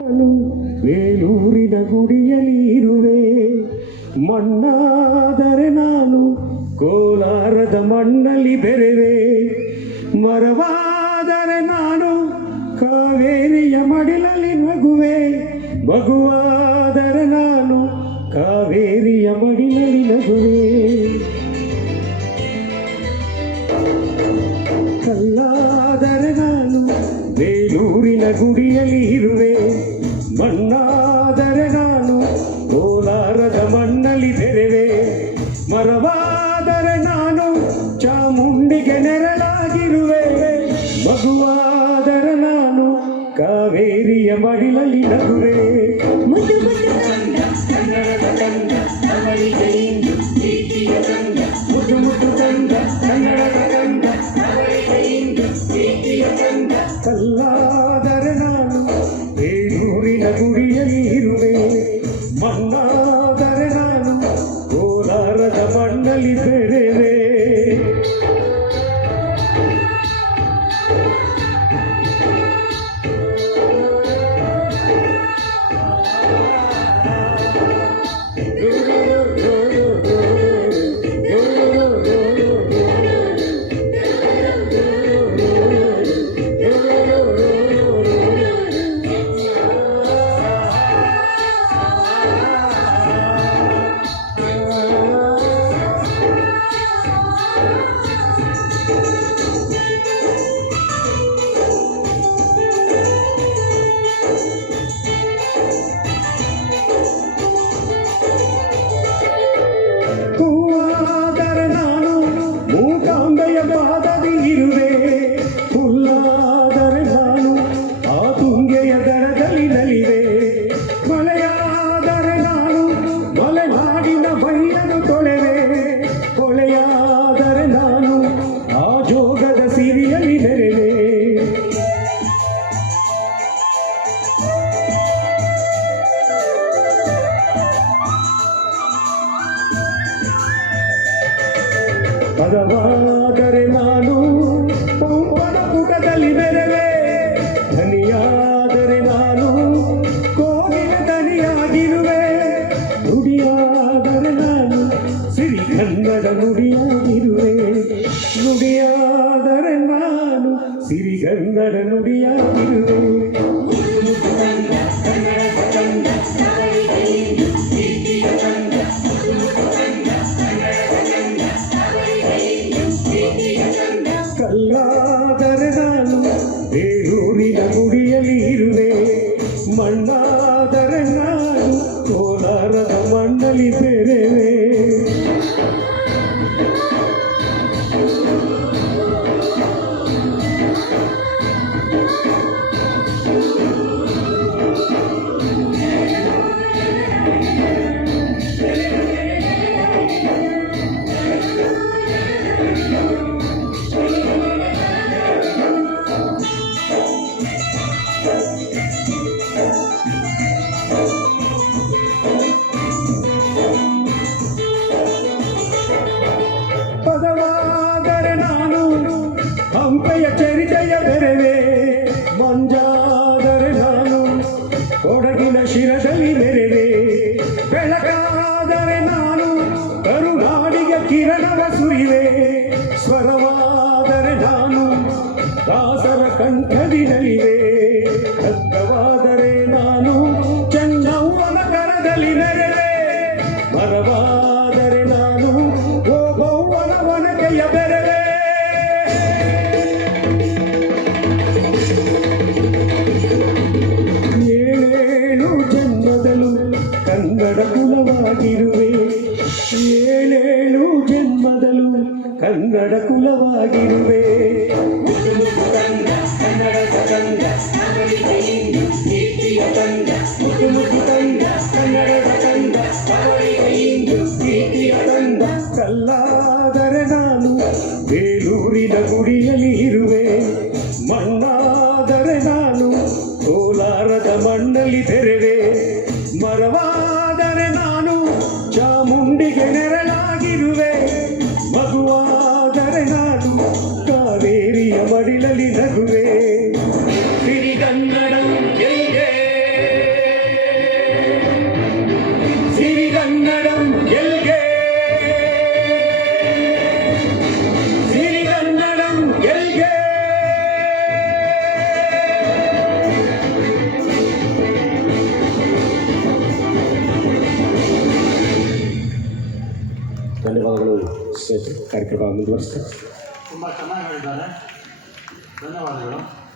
ನಾನು ಬೇಲೂರಿನ ಗುಡಿಯಲ್ಲಿ ಇರುವೆ, ಮಣ್ಣಾದರೆ ನಾನು ಕೋಲಾರದ ಮಣ್ಣಲ್ಲಿ ಬೆರೆವೆ. ಮರವಾದರೆ ನಾನು ಕಾವೇರಿಯ ಮಡಿಲಲ್ಲಿ ನಗುವೆ, ಮಗುವಾದರೆ ನಾನು ಕಾವೇರಿಯ ಮಡಿಲಲ್ಲಿ ನಗುವೆ. ಕಲ್ಲಾದರೆ ನಾನು ಬೇಲೂರಿನ ಗುಡಿಯಲ್ಲಿ ಇರುವೆ, ಮಣ್ಣಾದರೆ ನಾನು ಕೋಲಾರದ ಮಣ್ಣಲ್ಲಿ ಬೆರೆವೆ. ಮರವಾದರೆ ನಾನು ಚಾಮುಂಡಿಗೆ ನೆರಳಾಗಿರುವೆ, ಮಗುವಾದರೆ ನಾನು ಕಾವೇರಿಯ ಮಡಿಲಲ್ಲಿ ನಗುವೆ. ಮುದ್ದು ಮುದ್ದು ಕಂದ ಕನ್ನಡದ ಕಂದ ಅವಳಿಗೆ ಇಂದು ಪ್ರೀತಿಯ ಕಂದ. ಮುದ್ದು ಮುದ್ದು ಕಂದ ಕನ್ನಡದ ಕಂದ ಅವಳಿಗೆ ಇಂದು ಪ್ರೀತಿಯ ಕಂದ. ಕಲ್ಲಾದರೆ ನಾನು ಬೇಲೂರಿನ ಗುಡಿಯಲ್ಲಿ ಇರುವೆ, ಮಣ್ಣಾದರೆ ನಾನು ಕೋಲಾರದ ಮಣ್ಣಲ್ಲಿ ಬೆರೆವೆ. ಹೂವಾದರೆ ನಾನು ಮೂಕಾಂಬೆಯ ಪಾದದಿ ಇರುವೆ, ಹುಲ್ಲಾದರೆ ನಾನು ಆ ತುಂಗೆಯ ದಡದಲ್ಲಿ ನಲಿವೆ. ಮಳೆಯಾದರೆ ನಾನು ಮಲೆನಾಡಿನ ಬೈಯನ್ನು ತೊಳೆವೆ, ಹೊಳೆಯಾದರೆ ನಾನು ಆ ಜೋಗದ ಸಿರಿಯಲ್ಲಿ ನೆರೆವೆ. ಪದವಾದರೆ ನಾನು ಪಂಪನ ಪುಟದಲ್ಲಿ ಬೆರೆವೆ, ಧನಿಯಾದರೆ ನಾನು ಕೋಗಿಲ ದನಿಯಾಗಿರುವೆ. ನುಡಿಯಾದರೆ ನಾನು ಸಿರಿ ಕನ್ನಡ ನುಡಿಯಾಗಿರುವೆ, ನುಡಿಯಾದರೆ ನಾನು ಸಿರಿ ಕನ್ನಡ ನುಡಿಯಾಗಿರುವೆ. ಮುದ್ದು ಮುದ್ದು ಕಂದ ಕನ್ನಡದ ಕಂದ ಅವಳಿಗೆ ಇಂದು ಪ್ರೀತಿಯ ಕಂದ. ಮುದ್ದು ಮುದ್ದು ಕಂದ ಕನ್ನಡದ ಕಂದ ಅವಳಿಗೆ ಇಂದು ಪ್ರೀತಿಯ ಕಂದ. ಕಲ್ಲಾದರೆ ನಾನು ಬೇಲೂರಿನ ಗುಡಿಯಲ್ಲಿ ಇರುವೆ, ಮಣ್ಣಾದರೆ ನಾನು ಕೋಲಾರದ ಮಣ್ಣಲ್ಲಿ ಬೆರೆವೆ. ಪದವಾದರೆ ನಾನು ಹಂಪೆಯ ಚರಿತೆಯ ಬೆರೆವೆ, ಮಂಜಾದರೆ ನಾನು ಕೊಡಗಿನ ಶಿರದಲ್ಲಿ ನೆರೆವೆ. ಬೆಳಕಾದರೆ ನಾನು ಕರುನಾಡಿಗೆ ಕಿರಣವ ಸುರಿವೆ, ಸ್ವರವಾದರೆ ನಾನು ದಾಸರ ಕಂಠದಿ ನಲಿವೆ. ಖಡ್ಗವಾದರೆ ನಾನು ಚೆನ್ನವ್ವನ ಕರದಲ್ಲಿ ನೆರೆವೆ, ಮರವಾದರೆ ನಾನು ಗೋಬವ್ವನ ವನಕೆಯ ಬೆರೆವೆ. ಏಳೇಳು ಜನ್ಮದಲ್ಲೂ ಕನ್ನಡ ಕುಲವಾಗಿರುವೆ, ಏಳೇಳು ಜನ್ಮದಲ್ಲೂ ಕನ್ನಡ ಕುಲವಾಗಿರುವೆ. ಮುದ್ದು ಮುದ್ದು ಕಂದ ಕನ್ನಡದ ಕಂದ ಅವಳಿಗೆ ಇಂದು ಪ್ರೀತಿಯ ಕಂದ. ಮುದ್ದು ಮುದ್ದು ಕಂದ ಕನ್ನಡದ ಕಂದ ಅವಳಿಗೆ ಇಂದು ಪ್ರೀತಿಯ ಕಂದ. ಕಲ್ಲಾದರೆ ನಾನು ಬೇಲೂರಿನ ಗುಡಿಯಲ್ಲಿ ಇರುವೆ, ಮಣ್ಣಾದರೆ ನಾನು ಕೋಲಾರದ ಮಣ್ಣಲ್ಲಿ ಬೆರೆವೆ. ಮರವಾದರೆ ನಾನು ಚಾಮುಂಡಿಗೆ ನೆರಳಾಗಿರುವೆ, ಮಗುವಾದರೆ ನಾನು ಕಾವೇರಿಯ ಮಡಿಲಲ್ಲಿ ನಗುವೆ. ಸಿರಿಗನ್ನಡಂ ಗೆಲ್ಗೆ ಧನ್ಯವಾದಗಳು ಸ್ನೇಹಿತರೆ. ಕಾರ್ಯಕ್ರಮ ಮುಂದುವರಿಸ್ತಾರೆ. ತುಂಬ ಚೆನ್ನಾಗಿ ಹೇಳಿದ್ದಾರೆ. ಧನ್ಯವಾದಗಳು.